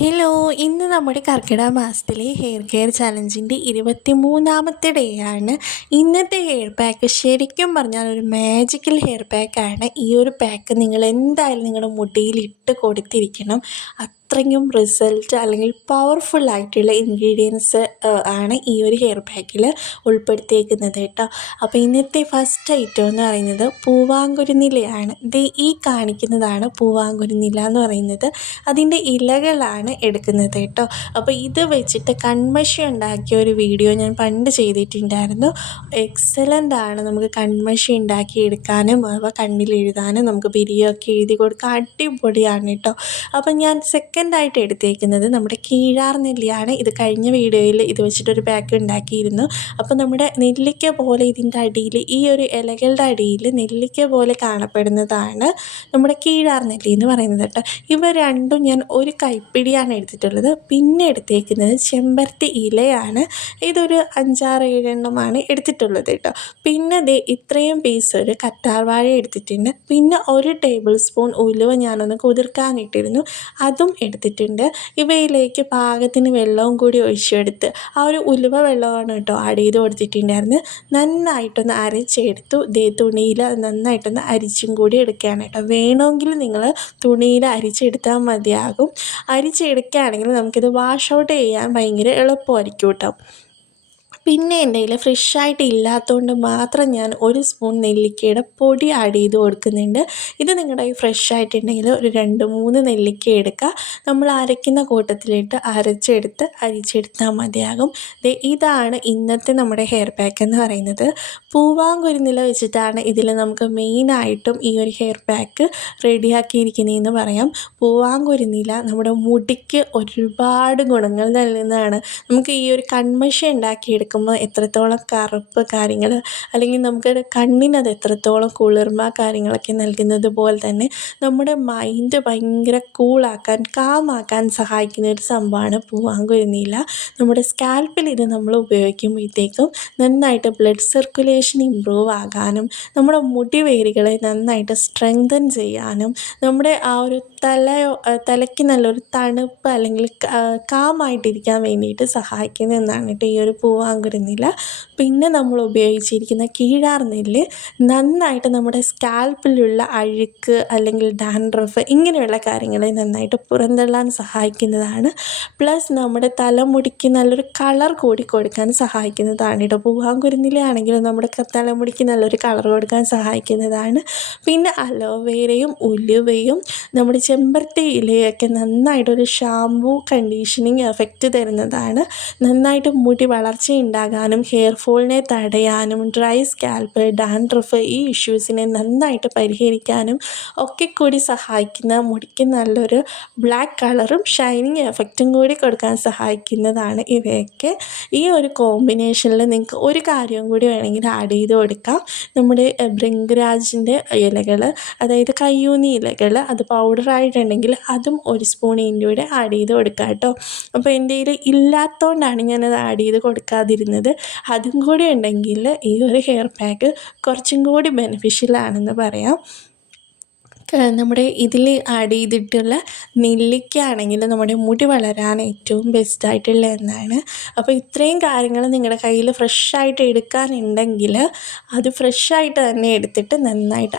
Hello, ഇന്ന് നമ്മുടെ കർക്കിടക മാസത്തിലെ ഹെയർ കെയർ ചലഞ്ചിൻ്റെ 23ാമത്തെ ഡേ ആണ്. ഇന്നത്തെ ഹെയർ പാക്ക് ശരിക്കും പറഞ്ഞാൽ ഒരു മാജിക്കൽ ഹെയർ പാക്കാണ്. ഈ ഒരു പാക്ക് നിങ്ങൾ എന്തായാലും നിങ്ങളുടെ മുടിയിൽ ഇട്ട് കൊടുത്തിരിക്കണം. അത്രയ്ക്കും റിസൾട്ട് അല്ലെങ്കിൽ പവർഫുള്ളായിട്ടുള്ള ഇൻഗ്രീഡിയൻസ് ആണ് ഈ ഒരു ഹെയർ പാക്കിൽ ഉൾപ്പെടുത്തിയേക്കുന്നത് കേട്ടോ. അപ്പോൾ ഇന്നത്തെ ഫസ്റ്റ് ഐറ്റം എന്ന് പറയുന്നത് പൂവാങ്കുരുന്നിലയാണ്. ഈ കാണിക്കുന്നതാണ് പൂവാങ്കുരുന്നില എന്ന് പറയുന്നത്. അതിൻ്റെ ഇലകളാണ് എടുക്കുന്നത് കേട്ടോ. അപ്പോൾ ഇത് വെച്ചിട്ട് കൺമഷി ഉണ്ടാക്കിയ ഒരു വീഡിയോ ഞാൻ പണ്ട് ചെയ്തിട്ടുണ്ടായിരുന്നു. എക്സലൻ്റ് ആണ്. നമുക്ക് കൺമഷി ഉണ്ടാക്കി എടുക്കാനും അവ കണ്ണിൽ എഴുതാനും നമുക്ക് പിരിയൊക്കെ എഴുതി കൊടുക്കാൻ അടിപൊളിയാണ് കേട്ടോ. അപ്പം ഞാൻ സെക്കൻഡായിട്ട് എടുത്തേക്കുന്നത് നമ്മുടെ കീഴാർ നെല്ലിയാണ്. ഇത് കഴിഞ്ഞ വീഡിയോയിൽ ഇത് വെച്ചിട്ടൊരു പാക്ക് ഉണ്ടാക്കിയിരുന്നു. അപ്പോൾ നമ്മുടെ നെല്ലിക്ക പോലെ ഇതിൻ്റെ അടിയിൽ ഈ ഒരു ഇലകളുടെ അടിയിൽ നെല്ലിക്ക പോലെ കാണപ്പെടുന്നതാണ് നമ്മുടെ കീഴാർ നെല്ലി എന്ന് പറയുന്നത് കേട്ടോ. ഇവ രണ്ടും ഞാൻ ഒരു കൈപ്പിടിയാണ് എടുത്തിട്ടുള്ളത്. പിന്നെ എടുത്തേക്കുന്നത് ചെമ്പരത്തി ഇലയാണ്. ഇതൊരു 5-6-7 എണ്ണമാണ് എടുത്തിട്ടുള്ളത് കേട്ടോ. പിന്നെ ഇത്രയും പീസ് ഒരു കറ്റാർവാഴ എടുത്തിട്ടുണ്ട്. പിന്നെ 1 ടേബിൾ സ്പൂൺ ഉലുവ ഞാനൊന്ന് കുതിർക്കാനിട്ടിരുന്നു, അതും എടുത്തിട്ടുണ്ട്. ഇവയിലേക്ക് പാകത്തിന് വെള്ളവും കൂടി ഒഴിച്ചെടുത്ത് ആ ഒരു ഉലുവ വെള്ളമാണ് കേട്ടോ ആഡ് ചെയ്ത് കൊടുത്തിട്ടുണ്ടായിരുന്നു. നന്നായിട്ടൊന്ന് അരച്ചെടുത്തു. തുണിയിൽ നന്നായിട്ടൊന്ന് അരിച്ചും കൂടി എടുക്കുകയാണ് കേട്ടോ. വേണമെങ്കിൽ നിങ്ങൾ തുണിയിൽ അരിച്ചെടുത്താൽ മതിയാകും. അരിച്ചെടുക്കുകയാണെങ്കിൽ നമുക്കിത് വാഷ് ഔട്ട് ചെയ്യാൻ ഭയങ്കര എളുപ്പമായിരിക്കും കേട്ടോ. പിന്നെ എൻ്റെ കയ്യിൽ ഫ്രഷായിട്ട് ഇല്ലാത്തതുകൊണ്ട് മാത്രം ഞാൻ 1 സ്പൂൺ നെല്ലിക്കയുടെ പൊടി ആഡ് ചെയ്ത് കൊടുക്കുന്നുണ്ട്. ഇത് നിങ്ങളുടെ കയ്യിൽ ഫ്രഷായിട്ടുണ്ടെങ്കിൽ ഒരു 2-3 നെല്ലിക്ക എടുക്കുക. നമ്മൾ അരയ്ക്കുന്ന കൂട്ടത്തിലിട്ട് അരിച്ചെടുത്താൽ മതിയാകും. ഇതാണ് ഇന്നത്തെ നമ്മുടെ ഹെയർ പാക്ക് എന്ന് പറയുന്നത്. പൂവാങ്കുരുന്നില വെച്ചിട്ടാണ് ഇതിൽ നമുക്ക് മെയിനായിട്ടും ഈ ഒരു ഹെയർ പാക്ക് റെഡിയാക്കിയിരിക്കുന്നതെന്ന് പറയാം. പൂവാങ്കുരുന്നില നമ്മുടെ മുടിക്ക് ഒരുപാട് ഗുണങ്ങൾ നൽകുന്നതാണ്. നമുക്ക് ഈ ഒരു കൺമഷി ഉണ്ടാക്കിയെടുക്കുമ്പോൾ എത്രത്തോളം കറുപ്പ് കാര്യങ്ങൾ അല്ലെങ്കിൽ നമുക്ക് കണ്ണിനത് എത്രത്തോളം കുളിർമ കാര്യങ്ങളൊക്കെ നൽകുന്നത് പോലെ തന്നെ നമ്മുടെ മൈൻഡ് ഭയങ്കര കൂളാക്കാൻ കാമാക്കാൻ സഹായിക്കുന്ന ഒരു സംഭവമാണ് പൂവാങ്കുരുന്നില. നമ്മുടെ സ്കാൽപ്പിൽ ഇത് നമ്മൾ ഉപയോഗിക്കുമ്പോഴത്തേക്കും നന്നായിട്ട് ബ്ലഡ് സർക്കുലേഷൻ ഇമ്പ്രൂവ് ആകാനും നമ്മുടെ മുടിവേരുകളെ നന്നായിട്ട് സ്ട്രെങ്തൻ ചെയ്യാനും നമ്മുടെ ആ ഒരു തലയ്ക്ക് നല്ലൊരു തണുപ്പ് അല്ലെങ്കിൽ കാമായിട്ടിരിക്കാൻ വേണ്ടിയിട്ട് സഹായിക്കുന്ന ഒന്നാണ് കേട്ടോ ഈ ഒരു പൂവാങ്കുരുന്നില. പിന്നെ നമ്മൾ ഉപയോഗിച്ചിരിക്കുന്ന കീഴാർ നെല്ല് നന്നായിട്ട് നമ്മുടെ സ്കാൽപ്പിലുള്ള അഴുക്ക് അല്ലെങ്കിൽ ഡാൻഡ്രഫ് ഇങ്ങനെയുള്ള കാര്യങ്ങളെ നന്നായിട്ട് പുറന്തള്ളാൻ സഹായിക്കുന്നതാണ്. പ്ലസ് നമ്മുടെ തലമുടിക്ക് നല്ലൊരു കളർ കൂടി കൊടുക്കാൻ സഹായിക്കുന്നതാണ് കേട്ടോ. പൂവാങ്കുരുന്നില ആണെങ്കിലും നമ്മുടെ തലമുടിക്ക് നല്ലൊരു കളർ കൊടുക്കാൻ സഹായിക്കുന്നതാണ്. പിന്നെ അലോവേരയും ഉലുവയും നമ്മുടെ ചെമ്പരത്തി ഇലയൊക്കെ നന്നായിട്ടൊരു ഷാംപൂ കണ്ടീഷനിങ് എഫക്റ്റ് തരുന്നതാണ്. നന്നായിട്ട് മുടി വളർച്ച ഉണ്ടാകാനും ഹെയർ ഫോളിനെ തടയാനും ഡ്രൈ സ്കാൽപ്പ് ഡാൻഡ്രഫ് ഈ ഇഷ്യൂസിനെ നന്നായിട്ട് പരിഹരിക്കാനും ഒക്കെ കൂടി സഹായിക്കുന്ന, മുടിക്ക് നല്ലൊരു ബ്ലാക്ക് കളറും ഷൈനിങ് എഫക്റ്റും കൂടി കൊടുക്കാൻ സഹായിക്കുന്നതാണ് ഇവയൊക്കെ. ഈ ഒരു കോമ്പിനേഷനിൽ നിങ്ങൾക്ക് ഒരു കാര്യം കൂടി വേണമെങ്കിൽ ആഡ് ചെയ്ത് കൊടുക്കാം. നമ്മുടെ ഭൃംഗരാജിൻ്റെ ഇലകൾ, അതായത് കയ്യൂന്നി ഇലകൾ, അത് പൗഡറായിട്ടുണ്ടെങ്കിൽ അതും 1 സ്പൂൺ കൂടെ ആഡ് ചെയ്ത് കൊടുക്കാം കേട്ടോ. അപ്പോൾ എൻ്റെ കയ്യിൽ ഇല്ലാത്തതുകൊണ്ടാണ് ഞാനത് ആഡ് ചെയ്ത് കൊടുക്കാതിരുന്നത്. അതും കൂടി ഉണ്ടെങ്കിൽ ഈ ഒരു ഹെയർ പാക്ക് കുറച്ചും കൂടി ബെനിഫിഷ്യലാണെന്ന് പറയാം. നമ്മുടെ ഇതിൽ ആഡ് ചെയ്തിട്ടുള്ള നെല്ലിക്ക ആണെങ്കിൽ നമ്മുടെ മുടി വളരാൻ ഏറ്റവും ബെസ്റ്റായിട്ടുള്ള ഒന്നാണ്. അപ്പോൾ ഇത്രയും കാര്യങ്ങൾ നിങ്ങളുടെ കയ്യിൽ ഫ്രഷായിട്ട് എടുക്കാനുണ്ടെങ്കിൽ അത് ഫ്രഷായിട്ട് തന്നെ എടുത്തിട്ട് നന്നായിട്ട്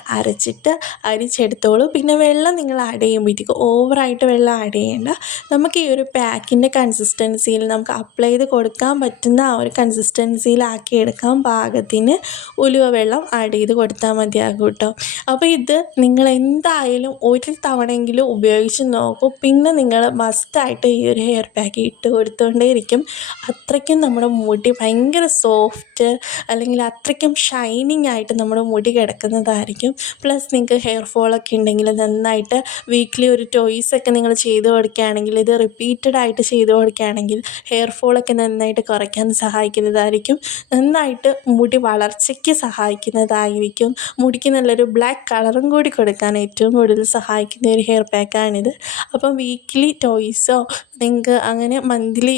അരിച്ചെടുത്തോളൂ. പിന്നെ വെള്ളം നിങ്ങൾ ആഡ് ചെയ്യുമ്പോഴത്തേക്ക് ഓവറായിട്ട് വെള്ളം ആഡ് ചെയ്യേണ്ട. നമുക്ക് ഈ ഒരു പാക്കിൻ്റെ കൺസിസ്റ്റൻസിയിൽ നമുക്ക് അപ്ലൈ ചെയ്ത് കൊടുക്കാൻ പറ്റുന്ന ആ ഒരു കൺസിസ്റ്റൻസിയിലാക്കി എടുക്കാൻ പാകത്തിന് ഉലുവ വെള്ളം ആഡ് ചെയ്ത് കൊടുത്താൽ മതിയാകും കേട്ടോ. അപ്പോൾ ഇത് നിങ്ങൾ എന്തായാലും 1 തവണയെങ്കിലും ഉപയോഗിച്ച് നോക്കൂ. പിന്നെ നിങ്ങൾ മസ്റ്റായിട്ട് ഈ ഒരു ഹെയർ പാക്ക് ഇട്ട് കൊടുത്തുകൊണ്ടേയിരിക്കും. അത്രയ്ക്കും നമ്മുടെ മുടി ഭയങ്കര സോഫ്റ്റ് അല്ലെങ്കിൽ അത്രയ്ക്കും ഷൈനിങ് ആയിട്ട് നമ്മുടെ മുടി കിടക്കുന്നതായിരിക്കും. പ്ലസ് നിങ്ങൾക്ക് ഹെയർ ഫോളൊക്കെ ഉണ്ടെങ്കിൽ നന്നായിട്ട് വീക്ക്ലി ഒരു ടോയ്സൊക്കെ നിങ്ങൾ ചെയ്ത് കൊടുക്കുകയാണെങ്കിൽ, ഇത് റിപ്പീറ്റഡ് ആയിട്ട് ചെയ്ത് കൊടുക്കുകയാണെങ്കിൽ ഹെയർ ഫോളൊക്കെ നന്നായിട്ട് കുറയ്ക്കാൻ സഹായിക്കുന്നതായിരിക്കും. നന്നായിട്ട് മുടി വളർച്ചയ്ക്ക് സഹായിക്കുന്നതായിരിക്കും. മുടിക്ക് നല്ലൊരു ബ്ലാക്ക് കളറും കൂടി കൊടുക്കാൻ ഏറ്റവും കൂടുതൽ സഹായിക്കുന്ന ഒരു ഹെയർ പാക്കാണിത്. അപ്പം വീക്ക്ലി ടോയ്സോ നിങ്ങൾക്ക് അങ്ങനെ മന്ത്ലി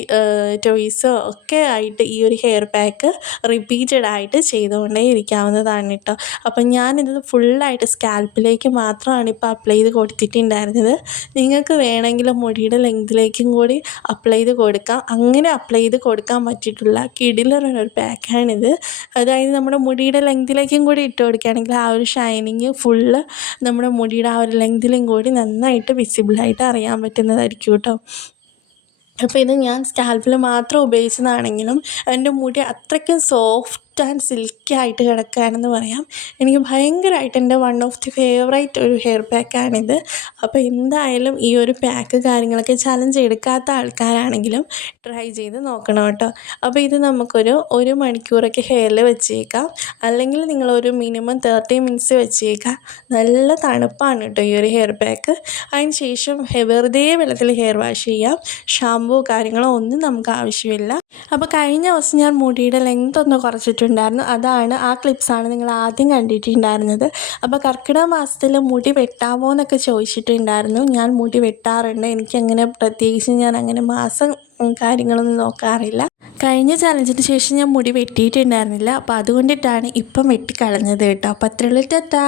ടോയ്സോ ഒക്കെ ആയിട്ട് ഈ ഒരു ഹെയർ പാക്ക് റിപ്പീറ്റഡ് ആയിട്ട് ചെയ്തുകൊണ്ടേ ഇരിക്കാവുന്നതാണ് കേട്ടോ. അപ്പം ഞാനിത് ഫുള്ളായിട്ട് സ്കാൽപ്പിലേക്ക് മാത്രമാണ് ഇപ്പോൾ അപ്ലൈ ചെയ്ത് കൊടുത്തിട്ടുണ്ടായിരുന്നത്. നിങ്ങൾക്ക് വേണമെങ്കിൽ മുടിയുടെ ലെങ്തിലേക്കും കൂടി അപ്ലൈ ചെയ്ത് കൊടുക്കാം. അങ്ങനെ അപ്ലൈ ചെയ്ത് കൊടുക്കാൻ പറ്റിയിട്ടുള്ള കിടിലൊരു പാക്കാണിത്. അതായത് നമ്മുടെ മുടിയുടെ ലെങ്തിലേക്കും കൂടി ഇട്ട് കൊടുക്കുകയാണെങ്കിൽ ആ ഒരു ഷൈനിങ് ഫുള്ള് നമ്മുടെ മുടിയുടെ ആ ഒരു ലെങ്തിലും കൂടി നന്നായിട്ട് വിസിബിളായിട്ട് അറിയാൻ പറ്റുന്നതായിരിക്കും കേട്ടോ. അപ്പോൾ ഇത് ഞാൻ സ്കാൽപ്പിൽ മാത്രം ഉപയോഗിച്ചതാണെങ്കിലും എൻ്റെ മുടി അത്രയ്ക്കും സോഫ്റ്റ് ആൻഡ് സിൽക്കി ആയിട്ട് കിടക്കുകയാണെന്ന് പറയാം. എനിക്ക് ഭയങ്കരമായിട്ട് എൻ്റെ വൺ ഓഫ് ദി ഫേവറേറ്റ് ഒരു ഹെയർ പാക്കാണിത്. അപ്പോൾ എന്തായാലും ഈ ഒരു പാക്ക് കാര്യങ്ങളൊക്കെ ചലഞ്ച് എടുക്കാത്ത ആൾക്കാരാണെങ്കിലും ട്രൈ ചെയ്ത് നോക്കണം കേട്ടോ. അപ്പോൾ ഇത് ഒരു മണിക്കൂറൊക്കെ ഹെയറിൽ വെച്ചേക്കാം, അല്ലെങ്കിൽ നിങ്ങളൊരു മിനിമം 30 മിനിറ്റ്സ് വെച്ചേക്കാം. നല്ല തണുപ്പാണ് കേട്ടോ ഈ ഒരു ഹെയർ പാക്ക്. അതിന് ശേഷം വെറുതെ വെള്ളത്തിൽ ഹെയർ വാഷ് ചെയ്യാം. ഷാമ്പൂ കാര്യങ്ങളോ ഒന്നും നമുക്ക് ആവശ്യമില്ല. അപ്പോൾ കഴിഞ്ഞ ദിവസം ഞാൻ മുടിയുടെ ലെങ്ത് ഒന്ന് കുറച്ചിട്ടുണ്ടായിരുന്നു. ആ ക്ലിപ്സാണ് നിങ്ങൾ ആദ്യം കണ്ടിട്ടുണ്ടായിരുന്നത്. അപ്പോൾ കർക്കിടക മാസത്തിൽ മുടി വെട്ടാമോ എന്നൊക്കെ ചോദിച്ചിട്ടുണ്ടായിരുന്നു. ഞാൻ മുടി വെട്ടാറുണ്ട്. എനിക്കങ്ങനെ പ്രത്യേകിച്ച് ഞാൻ അങ്ങനെ മാസം കാര്യങ്ങളൊന്നും നോക്കാറില്ല. കഴിഞ്ഞ ചലഞ്ചിന് ശേഷം ഞാൻ മുടി വെട്ടിയിട്ടുണ്ടായിരുന്നില്ല. അപ്പോൾ അതുകൊണ്ടിട്ടാണ് ഇപ്പം വെട്ടിക്കളഞ്ഞത് കേട്ടോ. അപ്പോൾ അത്രയുള്ളൂ. ടാറ്റാ.